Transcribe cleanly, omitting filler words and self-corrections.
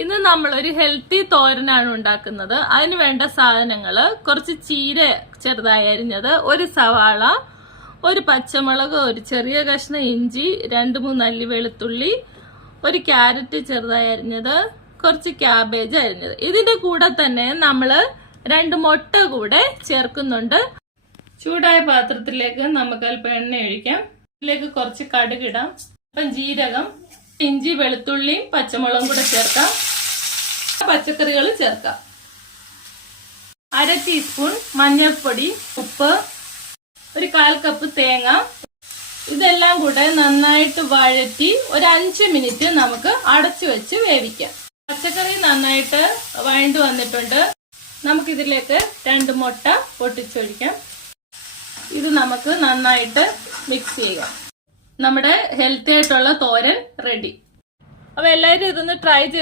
ഇന്ന് നമ്മളൊരു ഹെൽത്തി തോരനാണ് ഉണ്ടാക്കുന്നത്. അതിന് വേണ്ട സാധനങ്ങള് കുറച്ച് ചീര ചെറുതായി അരിഞ്ഞത്, ഒരു സവാള, ഒരു പച്ചമുളക്, ഒരു ചെറിയ കഷ്ണം ഇഞ്ചി, 2-3 അല്ലി വെളുത്തുള്ളി, ഒരു ക്യാരറ്റ് ചെറുതായി അരിഞ്ഞത്, കുറച്ച് ക്യാബേജ് അരിഞ്ഞത്. ഇതിന്റെ കൂടെ തന്നെ നമ്മള് 2 മുട്ട കൂടെ ചേർക്കുന്നുണ്ട്. ചൂടായ പാത്രത്തിലേക്ക് നമുക്ക് അല്പം എണ്ണ ഒഴിക്കാം. ഇതിലേക്ക് കുറച്ച് കടുകിടാം, അല്പം ജീരകം, ഇഞ്ചി, വെളുത്തുള്ളിയും പച്ചമുളകും കൂടെ ചേർക്കാം. പച്ചക്കറികൾ ചേർക്കാം. 1/2 ടീസ്പൂൺ മഞ്ഞൾപ്പൊടി, ഉപ്പ്, ഒരു 1/4 കപ്പ് തേങ്ങ. ഇതെല്ലാം കൂടെ നന്നായിട്ട് വഴറ്റി ഒരു 5 മിനിറ്റ് നമുക്ക് അടച്ചു വെച്ച് വേവിക്കാം. പച്ചക്കറി നന്നായിട്ട് വഴണ്ടു വന്നിട്ടുണ്ട്. നമുക്കിതിലേക്ക് 2 മുട്ട പൊട്ടിച്ചൊഴിക്കാം. ഇത് നമുക്ക് നന്നായിട്ട് മിക്സ് ചെയ്യാം. നമ്മുടെ ഹെൽത്തി ആയിട്ടുള്ള തോരൻ റെഡി. അപ്പൊ എല്ലാവരും ഇതൊന്ന് ട്രൈ ചെയ്യുന്നു.